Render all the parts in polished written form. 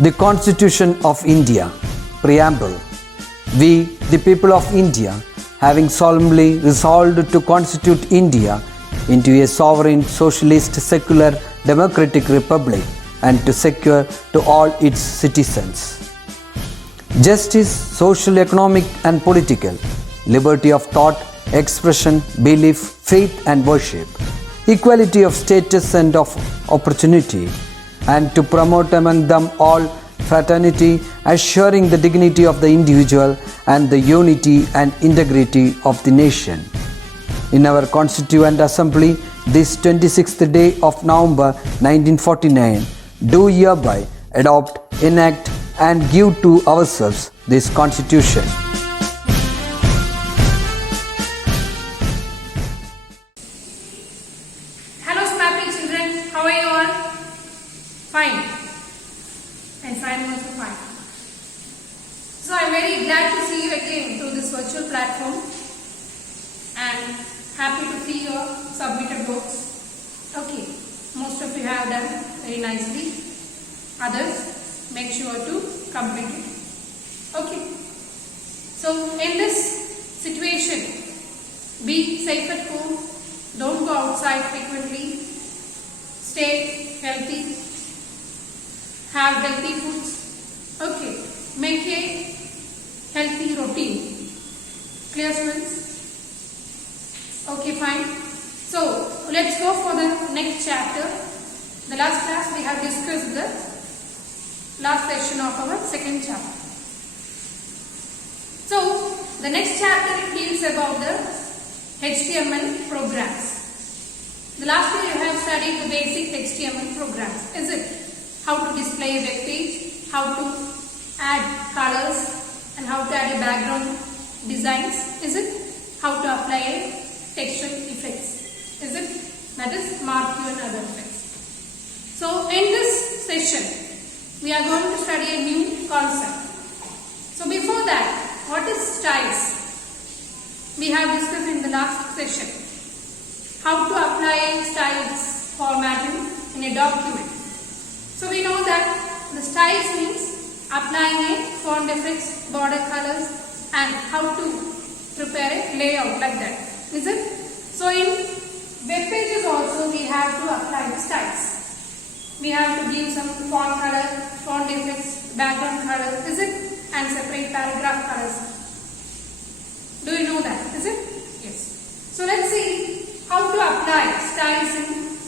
The Constitution of India, Preamble. We, the people of India, having solemnly resolved to constitute India into a sovereign, socialist, secular, democratic republic and to secure to all its citizens justice, social, economic and political, liberty of thought, expression, belief, faith and worship, equality of status and of opportunity, and to promote among them all fraternity, assuring the dignity of the individual and the unity and integrity of the nation. In our Constituent Assembly, this 26th day of November 1949, do hereby adopt, enact and give to ourselves this Constitution. Hello snappy children, how are you all? Fine. And I am also fine. So I am very glad to see you again through this virtual platform and happy to see your submitted books. Okay, most of you have done very nicely. Others, make sure to complete it. Okay. So in this situation, be safe at home. Don't go outside frequently. Stay healthy. Have healthy foods. Okay. Make a healthy routine. Clear, students? Okay, fine. So let's go for the next chapter. The last class we have discussed the last session of our second chapter. So the next chapter deals about the HTML programs. The last year you have studied the basic HTML programs. Is it how to display a web page, how to add colors and how to add a background designs? Is it how to apply a textual effects? Is it that is marquee and other effects? So in this session we are going to study a new concept. So before that, what is styles? We have discussed in the last session how to apply styles formatting in a document. So we know that the styles means applying a font effects, border colors and how to prepare a layout like that. Is it? So in web pages also we have to apply the styles. We have to give some font color, font effects, background color, is it? And separate paragraph colors. Do you know that? Is it? Yes. So let's see how to apply styles in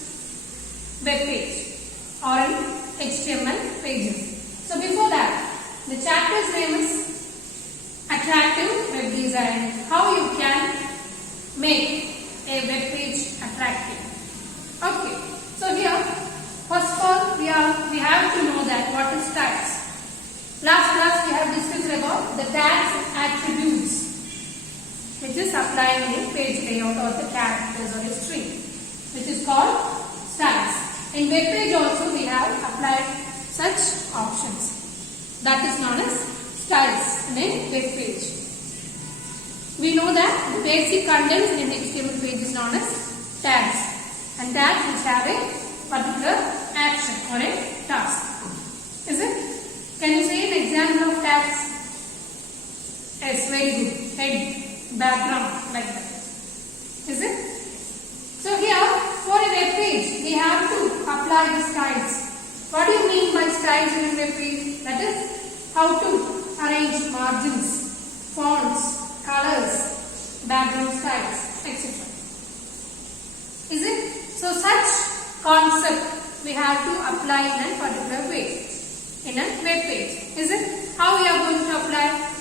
web page or in HTML pages. So before that, the chapter's name is Attractive Web Design. How you can make a web page attractive. Okay. So here, first of all, we have to know that what is styles. Last class we have discussed about the tags and attributes, which is applying a page layout or the characters or a string, which is called styles. In web page also we have applied such options. That is known as styles in a web page. We know that the basic contents in HTML page is known as tags, and tags which have a particular action or a task. Is it? Can you say an example of tags? Yes, very good. Head, background, like that. Is it? So here, for a web page, we have to apply the styles. What do you mean by styles in a web page? That is how to arrange margins, fonts, colors, background styles, etc. Is it? So such concept we have to apply in a particular way in a web page. Is it? How we are going to apply?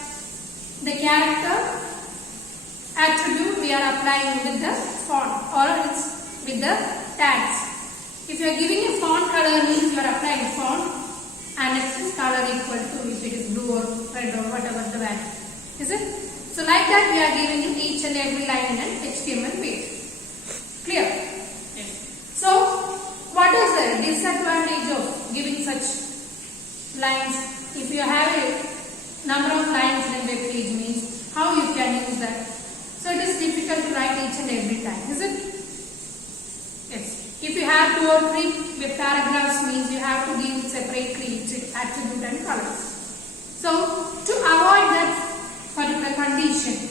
The character attribute we are applying with the font or it's with the tags. If you are giving a font color means you are applying font and its color equal to if it is blue or red or whatever the value. Is it? So like that we are giving each and every line in an HTML page. Clear? Yes. So what is the disadvantage of giving such lines? If you have a number of lines in a web page means how you can use that. So it is difficult to write each and every time, is it? Yes. If you have 2 or 3 paragraphs means you have to give separately each attribute and colors. So to avoid that particular condition,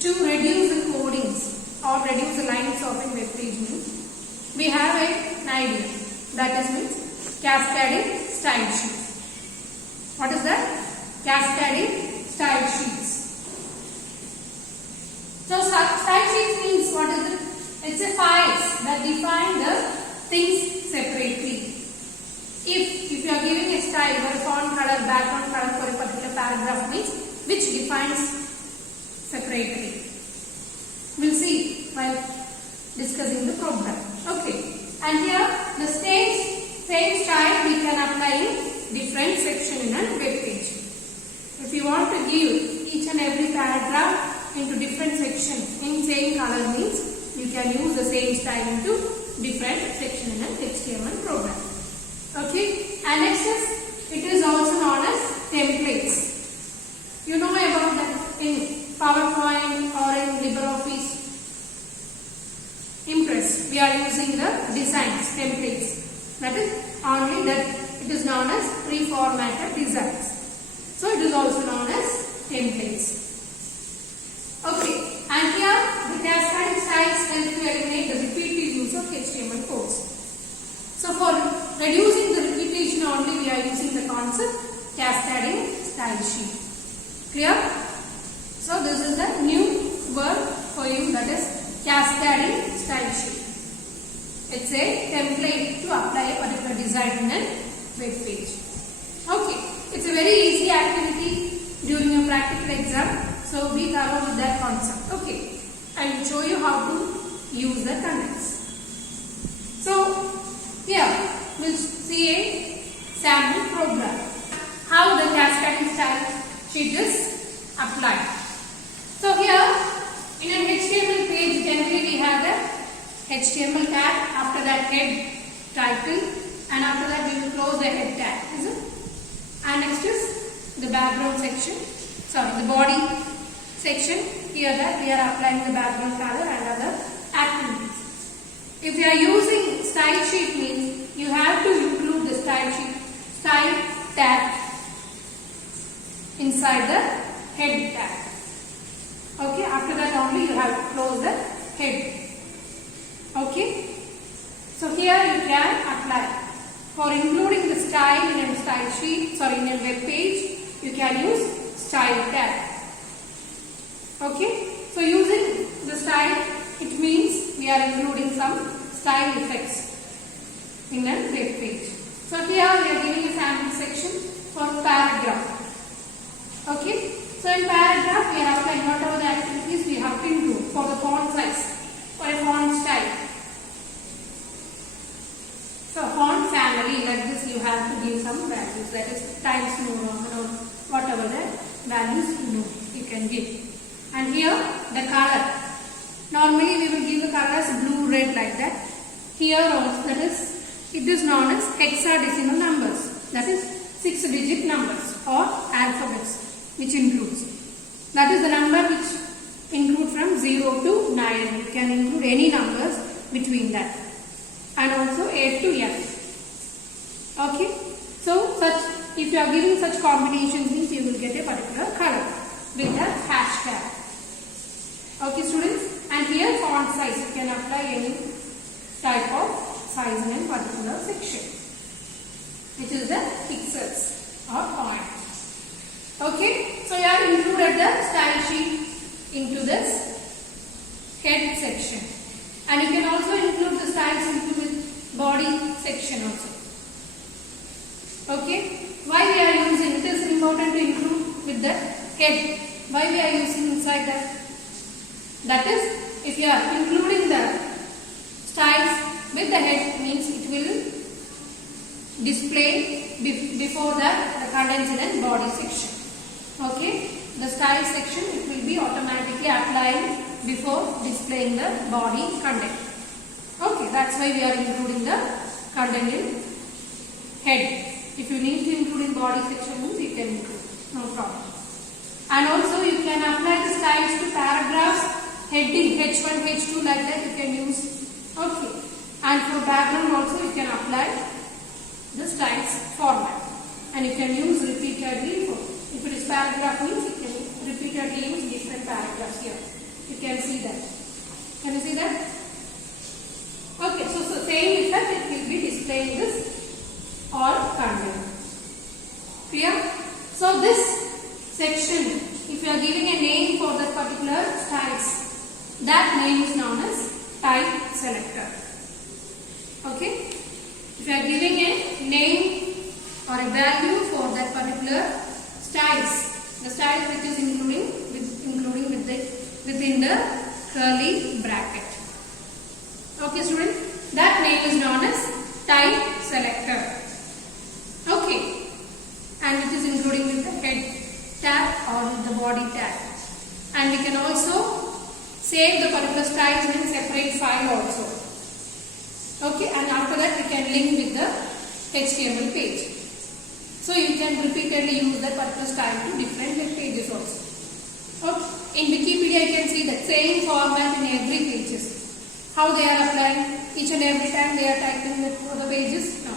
to reduce the codings or reduce the lines of a web page means, we have an idea, that is means cascading style sheets. What is that? Cascading style sheets. So style sheets means what is it? It's a files that define the things separately. If you are giving a style or a font color, background color for a particular paragraph means which defines separately. We'll see while discussing the program. Okay. And here the same style we can apply in different section in a web page. If you want to give each and every paragraph into different section in same color means you can use the same style into different section in an HTML program. Okay. And next is, it is also known as templates. You know about that in PowerPoint or in LibreOffice Impress. We are using the designs, templates. That is only that it is known as pre-formatted designs. So it is also known as templates. Okay. And here the cascading styles help to eliminate the repetitive use of HTML codes. So for reducing the repetition only, we are using the concept cascading style sheet. Clear? So this is the new word for you, that is cascading style sheet. It's a template to apply a particular design in a web page. Okay. It's a very easy activity during your practical exam. So be thorough with that concept. Okay. I will show you how to use the contents. So here we'll see a sample program. How the cascading style sheet is applied. So here in an HTML page generally we have the HTML tag, after that head, title, and after that we will close the head tag. Is it? And next is the background section, the body section. Here that we are applying the background color and other activities. If you are using style sheet means you have to include the style tag inside the head tag. Okay, after that only you have to close the head. Okay, so here you can apply. For including the style in a style sheet, in a web page, you can use style tag. Okay, so using the style, it means we are including some style effects in a web page. So here we are giving a sample section for paragraph. Okay, so in paragraph we are applying whatever the activities we have to include for the font size, for a font style. So font family, like this you have to give some values, that is Times New Roman or whatever the values you can give. And here the color. Normally we will give the colors blue, red like that. Here also it is known as hexadecimal numbers. That is 6-digit numbers or alphabets which includes. That is the number which include from 0 to 9. You can include any numbers between that. And also A to F. Okay. So if you are giving such combinations means you will get a particular color with the hashtag. Okay students, and here font size, you can apply any type of size in a particular section, which is the pixels or points. Okay, so you have included the style sheet into this head section, and you can also include the styles into the body section also. Okay, why we are using, it is important to include with the head. Why we are using inside that? That is, if you are including the styles with the head means it will display before the contents in a body section. Okay, the style section it will be automatically applying before displaying the body content. Okay, that's why we are including the content in head. If you need to include in body section means you can include, no problem. And also you can apply the styles to paragraphs, heading, H1, H2 like that you can use. Okay. And for background also you can apply the styles format. And you can use repeatedly for, if it is paragraph means you can repeatedly use different paragraphs here. You can see that. Can you see that? Okay, so same effect it will be displaying this all content. Clear? So this section, if you are giving a name for that particular styles, that name is known as type selector. Okay? If you are giving a name or a value for that particular styles, the styles which is including within the curly bracket. Okay, student, that name is known as type selector. Okay, and which is including with the head tag or with the body tag. And we can also save the particular styles in a separate file also. Okay, and after that we can link with the HTML page. So you can repeatedly use that particular style to different web pages also. Okay. In Wikipedia you can see the same format in every pages. How they are applying each and every time they are typing it for the pages? No.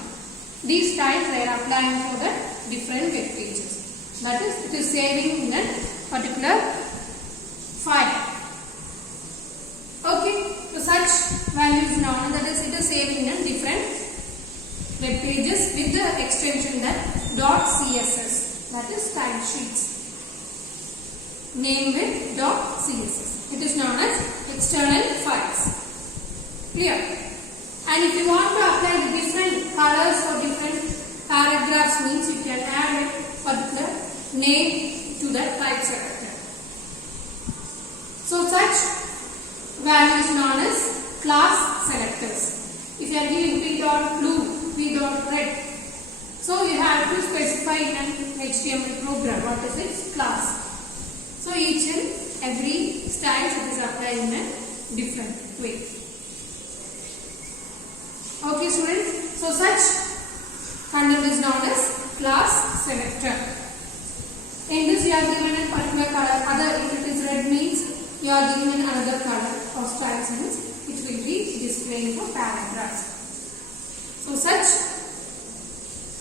These styles they are applying for the different web pages. That is, it is saving in a particular file. Okay, so such values now, that is, it is saving in different web pages with the extension that .css, that is style sheets. Name with .css. It is known as external files. Clear? And if you want to apply the different colors for different paragraphs, means you can add a particular name to that type selector. So such value is known as class selectors. If you are giving p.blue, p.red, so you have to specify in an HTML program what is its class. So each and every style it is applied in a different way. Okay, students. So such content is known as class selector. In this you are given a particular color. Other, if it is red means you are given another color of style means it will be displaying for paragraphs. So such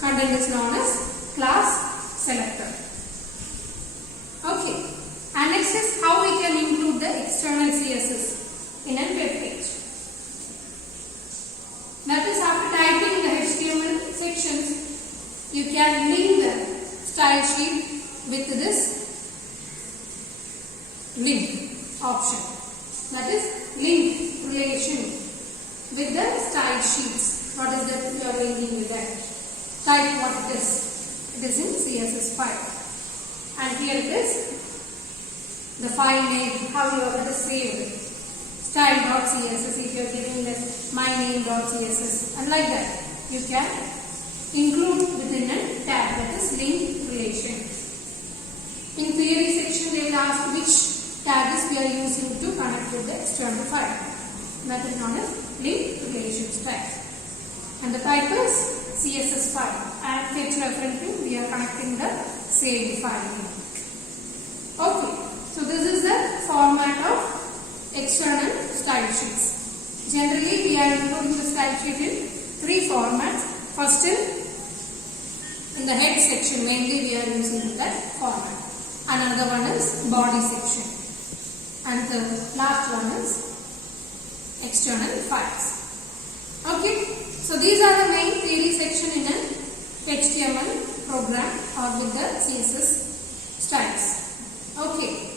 content is known as class selector. Okay. And next is how we can include the external CSS in a web page. That is, after typing the HTML sections, you can link the style sheet with this link option. That is, link relation with the style sheets. What is that you are linking with that? Type what it is. It is in CSS file. And here it is. The file name, how you are going to save it. Style.css, if you are giving this my name.css, and like that you can include within a tag, that is link relation. In theory section they will ask which tags we are using to connect with the external file. That is known as link relations tag. And the type is CSS file, and fetch referencing we are connecting the saved file here. Okay. So this is the format of external style sheets. Generally we are including the style sheet in three formats. First in the head section mainly we are using that format. Another one is body section. And the last one is external files. Okay. So these are the main theory section in an HTML program or with the CSS styles. Okay.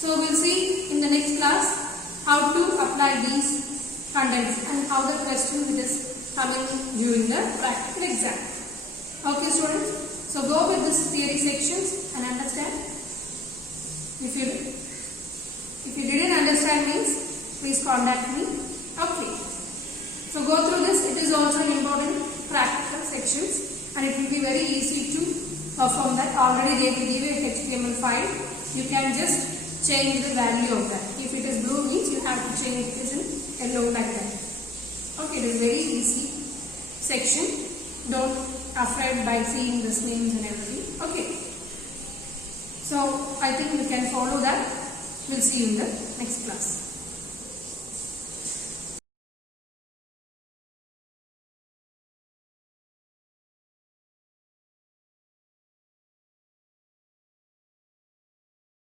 So we will see in the next class how to apply these contents and how the question is coming during the practical exam. Okay, students. So go with this theory sections and understand. If you didn't understand means please contact me. Okay. So go through this. It is also an important practical sections and it will be very easy to perform that. Already they will give you a HTML file. You can just change the value of that. If it is blue means you have to change it in yellow like that. Okay, it is very easy section. Don't afraid by seeing these names and everything. Okay. So I think you can follow that. We'll see you in the next class.